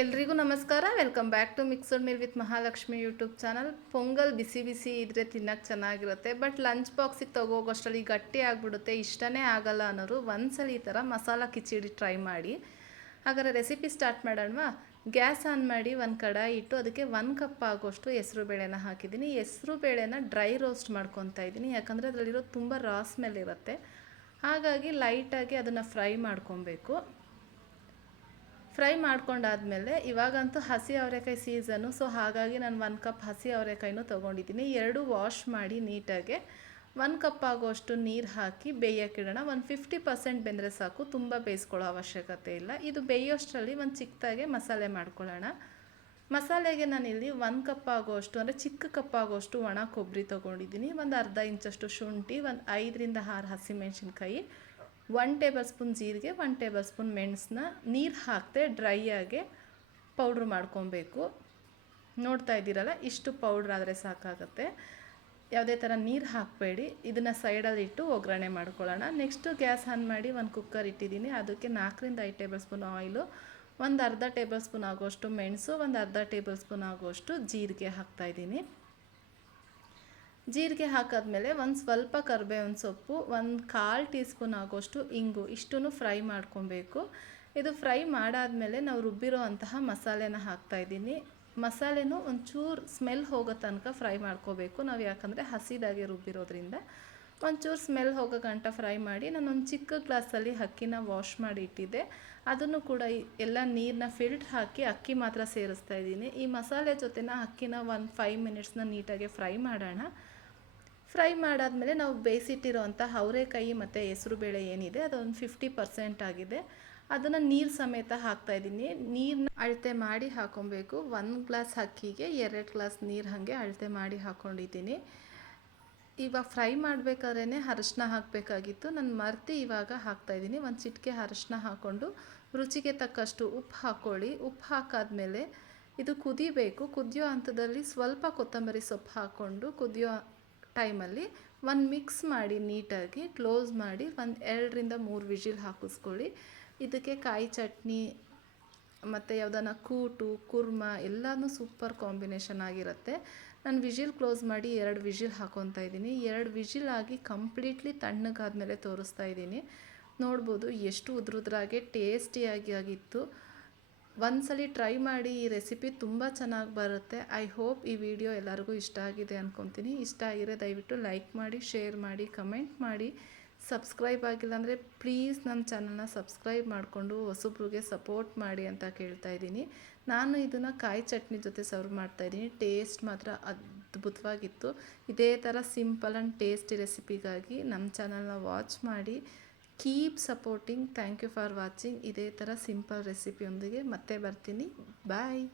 ಎಲ್ರಿಗೂ ನಮಸ್ಕಾರ. Welcome back to mixed meal with Mahalakshmi YouTube channel. Pongal ಬಿಸಿ ಬಿಸಿ ಇದ್ರೆ ತಿನ್ನಕ್ಕೆ ಚೆನ್ನಾಗಿರುತ್ತೆ, ಬಟ್ ಲಂಚ್ ಬಾಕ್ಸಿಗೆ ತಗೋಗೋಷ್ಟರಲ್ಲಿ ಗಟ್ಟಿ ಆಗಿಬಿಡುತ್ತೆ, ಇಷ್ಟನೇ ಆಗಲ್ಲ ಅನ್ನೋರು ಒಂದ್ಸಲ ಈ ಥರ ಮಸಾಲ ಕಿಚಡಿ ಟ್ರೈ ಮಾಡಿ. ಹಾಗಾದ್ರೆ ರೆಸಿಪಿ ಸ್ಟಾರ್ಟ್ ಮಾಡೋಣವಾ? ಗ್ಯಾಸ್ ಆನ್ ಮಾಡಿ ಒಂದು ಕಡಾಯಿ ಇಟ್ಟು ಅದಕ್ಕೆ 1 ಕಪ್ ಆಗೋಷ್ಟು ಹೆಸರು ಬೇಳೆನ ಹಾಕಿದ್ದೀನಿ. ಹೆಸರು ಬೇಳೆನ ಡ್ರೈ ರೋಸ್ಟ್ ಮಾಡ್ಕೊತಾ ಇದ್ದೀನಿ, ಯಾಕಂದರೆ ಅದರಲ್ಲಿರೋ ತುಂಬ ರಾ ಸ್ಮೆಲ್ ಇರುತ್ತೆ. ಹಾಗಾಗಿ ಲೈಟಾಗಿ ಅದನ್ನು ಫ್ರೈ ಮಾಡ್ಕೊಬೇಕು. ಫ್ರೈ ಮಾಡ್ಕೊಂಡಾದಮೇಲೆ ಇವಾಗಂತೂ ಹಸಿ ಅವರೆಕಾಯಿ ಸೀಸನ್ನು, ಸೊ ಹಾಗಾಗಿ ನಾನು 1 ಕಪ್ ಹಸಿ ಅವರೆಕಾಯಿನೂ ತೊಗೊಂಡಿದ್ದೀನಿ. 2 ವಾಶ್ ಮಾಡಿ ನೀಟಾಗಿ 1 ಕಪ್ ಆಗೋಷ್ಟು ನೀರು ಹಾಕಿ ಬೇಯೋಕ್ಕಿಡೋಣ. ಒಂದು 50% ಬೆಂದರೆ ಸಾಕು, ತುಂಬ ಬೇಯಿಸ್ಕೊಳ್ಳೋ ಅವಶ್ಯಕತೆ ಇಲ್ಲ. ಇದು ಬೇಯೋಷ್ಟರಲ್ಲಿ ಒಂದು ಚಿಕ್ಕದಾಗೆ ಮಸಾಲೆ ಮಾಡ್ಕೊಳ್ಳೋಣ. ಮಸಾಲೆಗೆ ನಾನಿಲ್ಲಿ 1 ಕಪ್ ಆಗೋಷ್ಟು ಅಂದರೆ ಚಿಕ್ಕ ಕಪ್ ಆಗೋಷ್ಟು ಒಣ ಕೊಬ್ಬರಿ ತೊಗೊಂಡಿದ್ದೀನಿ, ಒಂದು ಅರ್ಧ ಇಂಚಷ್ಟು ಶುಂಠಿ, ಒಂದು 5ರಿಂದ 6 ಹಸಿಮೆಣ್ಸಿನ್ಕಾಯಿ, 1 ಟೇಬಲ್ ಸ್ಪೂನ್ ಜೀರಿಗೆ, 1 ಟೇಬಲ್ ಸ್ಪೂನ್ ಮೆಣಸನ್ನ ನೀರು ಹಾಕದೆ ಡ್ರೈ ಆಗಿ ಪೌಡ್ರ್ ಮಾಡ್ಕೊಬೇಕು. ನೋಡ್ತಾ ಇದ್ದೀರಲ್ಲ, ಇಷ್ಟು ಪೌಡ್ರ್ ಆದರೆ ಸಾಕಾಗುತ್ತೆ. ಯಾವುದೇ ಥರ ನೀರು ಹಾಕಬೇಡಿ. ಇದನ್ನು ಸೈಡಲ್ಲಿ ಇಟ್ಟು ಒಗ್ಗರಣೆ ಮಾಡ್ಕೊಳ್ಳೋಣ. ನೆಕ್ಸ್ಟು ಗ್ಯಾಸ್ ಆನ್ ಮಾಡಿ ಒಂದು ಕುಕ್ಕರ್ ಇಟ್ಟಿದ್ದೀನಿ. ಅದಕ್ಕೆ 4ರಿಂದ 5 ಟೇಬಲ್ ಸ್ಪೂನ್ ಆಯಿಲು, ಒಂದು ಅರ್ಧ ಟೇಬಲ್ ಸ್ಪೂನ್ ಆಗೋಷ್ಟು ಮೆಣಸು, ಒಂದು ಅರ್ಧ ಟೇಬಲ್ ಸ್ಪೂನ್ ಆಗೋಷ್ಟು ಜೀರಿಗೆ ಹಾಕ್ತಾಯಿದ್ದೀನಿ. ಜೀರಿಗೆ ಹಾಕಾದ್ಮೇಲೆ ಒಂದು ಸ್ವಲ್ಪ ಕರಿಬೇವಿನ ಸೊಪ್ಪು, ಒಂದು 1/4 ಟೀ ಸ್ಪೂನ್ ಆಗೋಷ್ಟು ಇಂಗು, ಇಷ್ಟನ್ನು ಫ್ರೈ ಮಾಡ್ಕೊಬೇಕು. ಇದು ಫ್ರೈ ಮಾಡಾದಮೇಲೆ ನಾವು ರುಬ್ಬಿರೋ ಅಂತಹ ಮಸಾಲೆನ ಹಾಕ್ತಾಯಿದ್ದೀನಿ. ಮಸಾಲೆನೂ ಒಂಚೂರು ಸ್ಮೆಲ್ ಹೋಗೋ ತನಕ ಫ್ರೈ ಮಾಡ್ಕೋಬೇಕು ನಾವು, ಯಾಕಂದರೆ ಹಸಿದಾಗೆ ರುಬ್ಬಿರೋದ್ರಿಂದ. ಒಂಚೂರು ಸ್ಮೆಲ್ ಹೋಗೋ ಗಂಟ ಫ್ರೈ ಮಾಡಿ ನಾನೊಂದು ಚಿಕ್ಕ ಗ್ಲಾಸಲ್ಲಿ ಅಕ್ಕಿನ ವಾಶ್ ಮಾಡಿ ಇಟ್ಟಿದ್ದೆ, ಅದನ್ನು ಕೂಡ ಎಲ್ಲ ನೀರನ್ನ ಫಿಲ್ಟ್ರ್ ಹಾಕಿ ಅಕ್ಕಿ ಮಾತ್ರ ಸೇರಿಸ್ತಾ ಇದ್ದೀನಿ. ಈ ಮಸಾಲೆ ಜೊತೆನ ಅಕ್ಕಿನ ಒಂದು 5 ಮಿನಿಟ್ಸ್ನ ನೀಟಾಗಿ ಫ್ರೈ ಮಾಡೋಣ. ಫ್ರೈ ಮಾಡಾದಮೇಲೆ ನಾವು ಬೇಯಿಸಿಟ್ಟಿರೋಂಥ ಅವರೆಕಾಯಿ ಮತ್ತು ಹೆಸರುಬೇಳೆ ಏನಿದೆ ಅದೊಂದು 50% ಆಗಿದೆ, ಅದನ್ನು ನೀರು ಸಮೇತ ಹಾಕ್ತಾಯಿದ್ದೀನಿ. ನೀರನ್ನ ಅಳತೆ ಮಾಡಿ ಹಾಕ್ಕೊಬೇಕು. 1 ಗ್ಲಾಸ್ ಅಕ್ಕಿಗೆ 2 ಗ್ಲಾಸ್ ನೀರು ಹಾಗೆ ಅಳತೆ ಮಾಡಿ ಹಾಕ್ಕೊಂಡಿದ್ದೀನಿ. ಇವಾಗ ಫ್ರೈ ಮಾಡಬೇಕಾದ್ರೇ ಅರಶಿನ ಹಾಕಬೇಕಾಗಿತ್ತು, ನಾನು ಮರ್ತಿ ಇವಾಗ ಹಾಕ್ತಾಯಿದ್ದೀನಿ. ಒಂದು ಚಿಟಿಕೆ ಅರಶಿನ ಹಾಕ್ಕೊಂಡು ರುಚಿಗೆ ತಕ್ಕಷ್ಟು ಉಪ್ಪು ಹಾಕ್ಕೊಳ್ಳಿ. ಉಪ್ಪು ಹಾಕಾದ್ಮೇಲೆ ಇದು ಕುದಿಬೇಕು. ಕುದಿಯೋ ಹಂತದಲ್ಲಿ ಸ್ವಲ್ಪ ಕೊತ್ತಂಬರಿ ಸೊಪ್ಪು ಹಾಕ್ಕೊಂಡು ಕುದಿಯೋ ಟೈಮಲ್ಲಿ ಒಂದು ಮಿಕ್ಸ್ ಮಾಡಿ ನೀಟಾಗಿ ಕ್ಲೋಸ್ ಮಾಡಿ ಒಂದು 2ರಿಂದ 3 ವಿಜಿಲ್ ಹಾಕಿಸ್ಕೊಳ್ಳಿ. ಇದಕ್ಕೆ ಕಾಯಿ ಚಟ್ನಿ ಮತ್ತು ಯಾವುದನ್ನ ಕೂಟು ಕುರ್ಮ ಎಲ್ಲನೂ ಸೂಪರ್ ಕಾಂಬಿನೇಷನ್ ಆಗಿರುತ್ತೆ. ನಾನು ವಿಜಿಲ್ ಕ್ಲೋಸ್ ಮಾಡಿ 2 ವಿಜಿಲ್ ಹಾಕ್ಕೊತಾ ಇದ್ದೀನಿ. 2 ವಿಜಿಲ್ ಆಗಿ ಕಂಪ್ಲೀಟ್ಲಿ ತಣ್ಣಗಾದ್ಮೇಲೆ ತೋರಿಸ್ತಾ ಇದ್ದೀನಿ. ನೋಡ್ಬೋದು ಎಷ್ಟು ಉದ್ರುದ್ರಾಗೆ ಟೇಸ್ಟಿಯಾಗಿ ಆಗಿತ್ತು. ಒಂದ್ಸಲಿ ಟ್ರೈ ಮಾಡಿ, ಈ ರೆಸಿಪಿ ತುಂಬ ಚೆನ್ನಾಗಿ ಬರುತ್ತೆ. ಐ ಹೋಪ್ ಈ ವಿಡಿಯೋ ಎಲ್ಲರಿಗೂ ಇಷ್ಟ ಆಗಿದೆ ಅಂದ್ಕೊತೀನಿ. ಇಷ್ಟ ಆಗಿದ್ರೆ ದಯವಿಟ್ಟು ಲೈಕ್ ಮಾಡಿ, ಶೇರ್ ಮಾಡಿ, ಕಮೆಂಟ್ ಮಾಡಿ. ಸಬ್ಸ್ಕ್ರೈಬ್ ಆಗಿಲ್ಲ ಅಂದರೆ ಪ್ಲೀಸ್ ನನ್ನ ಚಾನಲ್ನ ಸಬ್ಸ್ಕ್ರೈಬ್ ಮಾಡಿಕೊಂಡು ಹೊಸಬ್ರಿಗೆ ಸಪೋರ್ಟ್ ಮಾಡಿ ಅಂತ ಕೇಳ್ತಾ ಇದ್ದೀನಿ. ನಾನು ಇದನ್ನು ಕಾಯಿ ಚಟ್ನಿ ಜೊತೆ ಸರ್ವ್ ಮಾಡ್ತಾಯಿದ್ದೀನಿ. ಟೇಸ್ಟ್ ಮಾತ್ರ ಅದ್ಭುತವಾಗಿತ್ತು. ಇದೇ ಥರ ಸಿಂಪಲ್ ಆ್ಯಂಡ್ ಟೇಸ್ಟಿ ರೆಸಿಪಿಗಾಗಿ ನಮ್ಮ ಚಾನಲ್ನ ವಾಚ್ ಮಾಡಿ. Keep supporting. Thank you for watching. ಇದೇ ಥರ ಸಿಂಪಲ್ ರೆಸಿಪಿಯೊಂದಿಗೆ ಮತ್ತೆ ಬರ್ತೀನಿ. ಬಾಯ್.